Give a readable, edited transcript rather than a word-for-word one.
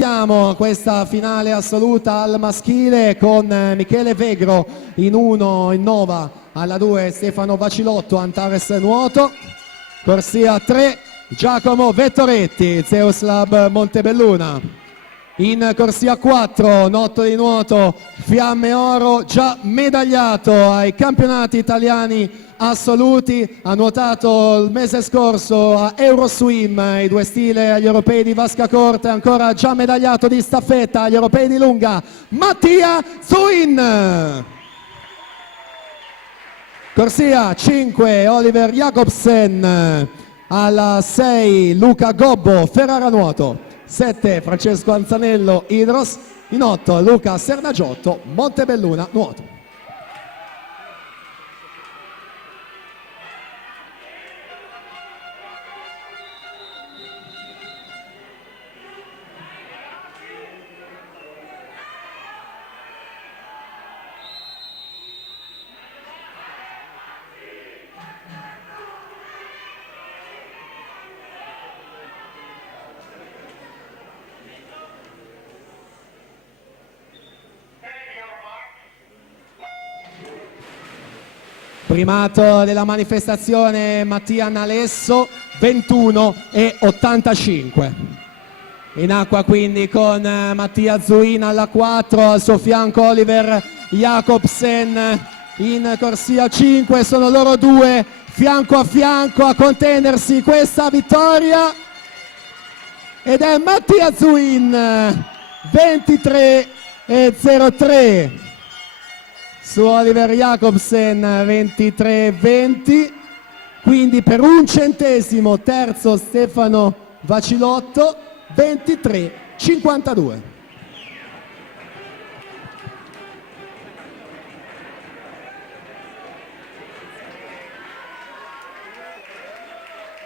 completiamo questa finale assoluta al maschile con Michele Vegro in 1 in Nova, alla 2 Stefano Vacilotto, Antares Nuoto, corsia 3 Giacomo Vettoretti, Zeus Lab Montebelluna. In corsia 4 Notto di Nuoto Fiamme Oro, già medagliato ai campionati italiani assoluti, ha nuotato il mese scorso a Euroswim, i due stile agli europei di vasca corta, ancora già medagliato di staffetta agli europei di lunga, Mattia Zuin. Corsia 5 Oliver Jacobsen, alla 6 Luca Gobbo Ferrara Nuoto, 7 Francesco Anzanello Idros, in 8 Luca Sernagiotto Montebelluna Nuoto. Primato della manifestazione Mattia Nalesso, 21,85. In acqua quindi con Mattia Zuin alla 4, al suo fianco Oliver Jacobsen. In corsia 5 sono loro due fianco a contenersi questa vittoria, ed è Mattia Zuin 23,03 su Oliver Jacobsen 23,20, quindi per un centesimo terzo Stefano Vacilotto 23,52.